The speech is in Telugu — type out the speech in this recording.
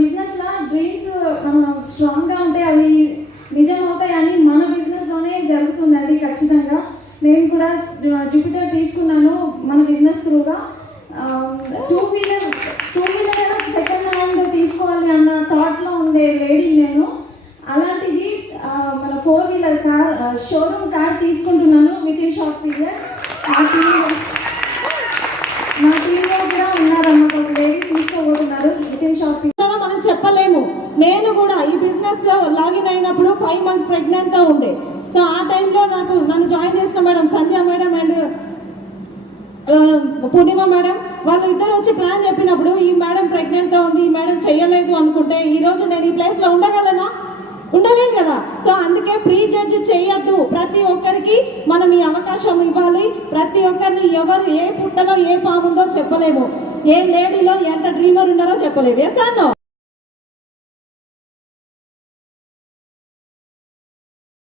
బిజినెస్ లో డ్రీమ్స్ స్ట్రాంగ్ గా ఉంటే అవి నిజం అవుతాయని మన బిజినెస్ లోనే జరుగుతుంది. అది ఖచ్చితంగా నేను కూడా జూపిటర్ తీసుకున్నాను మన బిజినెస్ త్రూగా. టూ వీలర్ సెకండ్ హ్యాండ్ తీసుకోవాలి అన్న థాట్ లో ఉండే లేడీ నేను. అలాంటిది మన 4 వీలర్ కార్ షోరూమ్ కార్ తీసుకుంటున్నాను విత్ ఇన్ షార్ట్ పీరియడ్. నా టీంలో కూడా ఉన్నారన్న ఒక లేడీ తీసుకోబోతున్నారు విత్ ఇన్ షార్ట్ పీరియడ్. మనం చెప్పలేము. నేను కూడా ఈ బిజినెస్ లో లాగిన్ అయినప్పుడు 5 months ప్రెగ్నెంట్ తో ఉండే. సో ఆ టైంలో నన్ను జాయిన్ చేసిన madam Sandhya madam and Purnima madam వాళ్ళు ఇద్దరు వచ్చి ప్లాన్ చెప్పినప్పుడు ఈ మేడం ప్రెగ్నెంట్ తో ఉంది, ఈ మేడం చెయ్యలేదు అనుకుంటే ఈ రోజు నేను ఈ ప్లేస్ లో ఉండలేను కదా. సో అందుకే ప్రీ జడ్జ్ చేయొద్దు. ప్రతి ఒక్కరికి మనం ఈ అవకాశం ఇవ్వాలి. ప్రతి ఒక్కరిని ఎవరు ఏ పుట్టలో ఏ పాముందో చెప్పలేము, ఏ లేడీలో ఎంత డ్రీమర్ ఉన్నారో చెప్పలేము. ఎస్ అన్నో